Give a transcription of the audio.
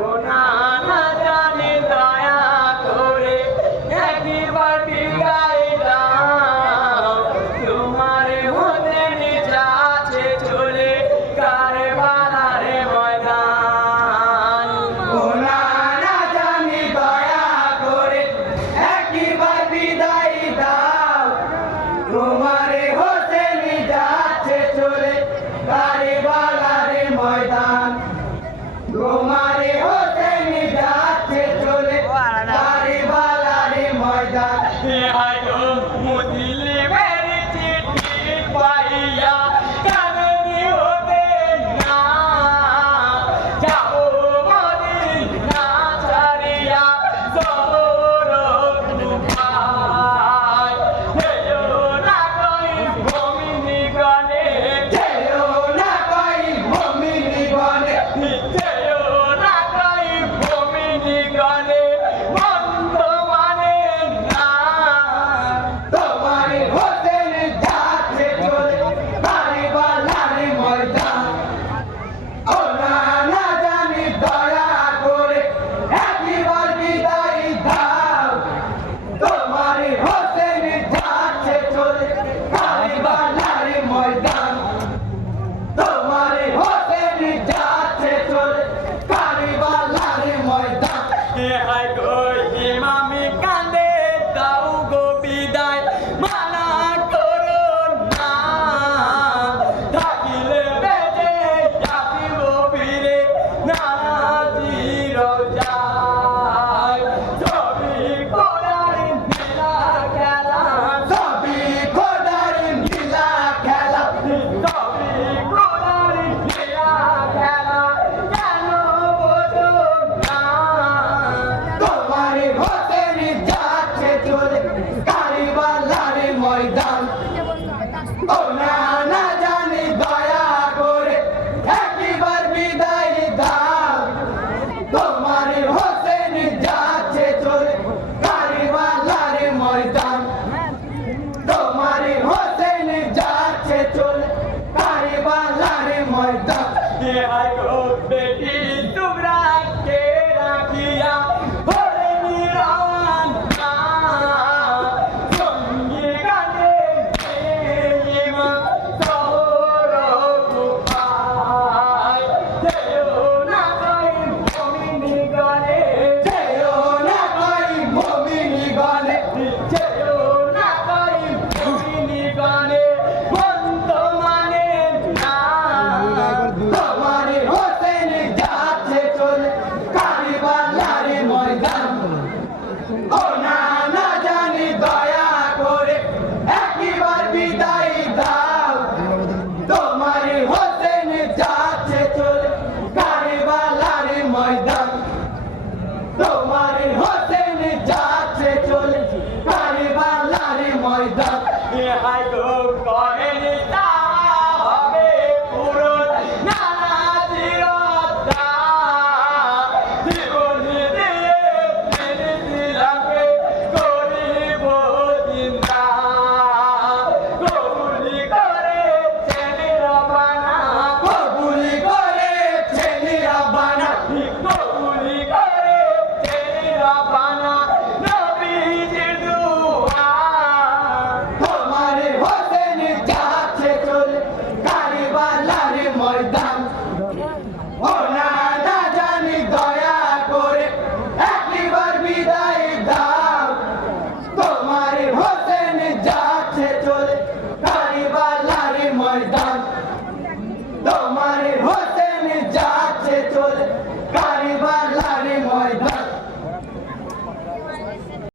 ও না না জানি দয়া করে একবার বিদায় দাও তোমার হোসেন যাচ্ছে চলে কারবালার ময়দান ও না না জানি দয়া করে একবার বিদায় দাও তোমার হোসেন যাচ্ছে চলে কারবালার ময়দান তোমার হোসেন যাচ্ছে চলে কারবালার ময়দান হায় গো মুসলিমের চিঠি পাইয়া কারণি হতে না যাও মদিনা ছাড়িয়া শহর কুফায় যেও না কই মুমিনগণে যেও না কই মুমিনগণে যেও না কই মুমিনগণে মন্দ মানে না তোমার হোসেন যাচ্ছে চলে কারবালার ময়দান ও না না জানি দয়া করে একবার বিদায় দাও তোমার হোসেন যাচ্ছে চলে কারবালার ময়দান তোমার হোসেন যাচ্ছে চলে কারবালার ময়দান হায় গো ইমামি কান্দে দাও গো বিদায় মানা করো না থাকিলে বেজে যাবিব ফিরে নানাজির যায় ছবি করার নীলা খেলা সবই খোদার নীলা খেলা ছবি করার নীলা খেলা কেন বোঝো না তোমার হোসেন যাচ্ছে চলে কারবালার ময়দান ও না না জানি দয়া করে একবার বিদায় দাও তোমার হোসেন যাচ্ছে চলে কারবালার ময়দান তোমার হোসেন যাচ্ছে চলে কারবালার ময়দান হায় গো বেটি তোমরা কে রাখিয়া হরে নিরান সঙ্গী গানে ইমা শহর কুফায় যেও না কই মুমিনগণে যেও না কই মুমিনগণে যেও না কই মুমিনগণে মন্দ মানে না তোমার হোসেন যাচ্ছে চলে কারবালার ময়দান ও না না জানি দয়া করে একবার বিদায় দাও তোমার হোসেন যাচ্ছে চলে কারবালার ময়দান তোমার হোসেন যাচ্ছে চলে কারবালার ময়দান হায় গো কহেন তা হবে পূরণ নানাজির জীবনী দিয়ে মেনে দিলামে করিব চিন্তা কবুলি করে ছেলে রবানা কবুল করে ছেলে রাবানা কবুলি করে ছেলে রবানা নবীজির দুআ তোমার হোসেন যাচ্ছে চলে কারবালার ময়দান ও না না জানি দয়া করে একবার বিদায় দাও তোমার হোসেন যাচ্ছে চলে কারবালার ময়দান তোমার হোসেন যাচ্ছে চলে